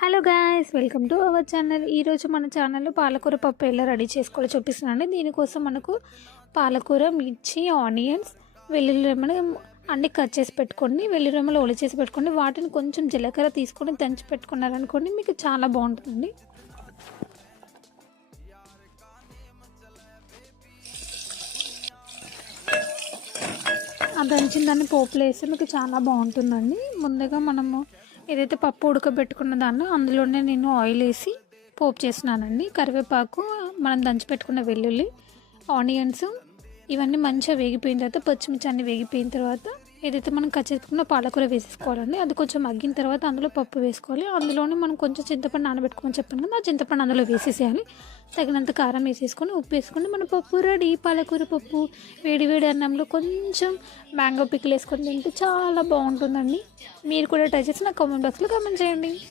Hello guys welcome to our channel. ఈరోజు మన ఛానల్లో పాలకూర పప్పు ఎలా రెడీ చేసుకోవాలో చూపిస్తున్నాను. దీనికోసం మనకు పాలకూర మిర్చి ఆనియన్స్ వెల్లుల్లి రెమ్మలు అన్ని కట్ చేసి పెట్టుకోండి వెల్లుల్లి రెమ్మలు ఒలి చేసి పెట్టుకోండి వాటిని కొంచెం జీలకర్ర తీసుకొని దంచి పెట్టుకున్నారనుకోండి మీకు చాలా బాగుంటుంది. ఆ దంచిన దాన్ని పోపులు వేస్తే మీకు చాలా బాగుంటుందండి. ముందుగా మనము ఏదైతే పప్పు ఉడకబెట్టుకున్న దానిలో అందులోనే నేను ఆయిల్ వేసి పోపు చేస్తున్నానండి కరివేపాకు మనం దంచిపెట్టుకున్న వెల్లుల్లి ఆనియన్స్ ఇవన్నీ మంచిగా వేగిపోయిన తర్వాత పచ్చిమిర్చి అన్నీ వేగిపోయిన తర్వాత ఏదైతే మనం కట్ పాలకూర వేసేసుకోవాలండి అది కొంచెం మగ్గిన తర్వాత అందులో పప్పు వేసుకోవాలి. అందులోనే మనం కొంచెం చింతపండు నానబెట్టుకోమని చెప్పాను కదా ఆ చింతపండు అందులో వేసేసేయాలి. తగినంత కారం వేసేసుకొని ఉప్పు వేసుకొని మన పప్పు రెడీ. పాలకూర పప్పు వేడి వేడి అన్నంలో కొంచెం మ్యాంగో పిక్కలు వేసుకొని తింటే చాలా బాగుంటుందండి. మీరు కూడా ట్రై చేసి నాకు కామెంట్ బాక్స్లో కామెంట్ చేయండి.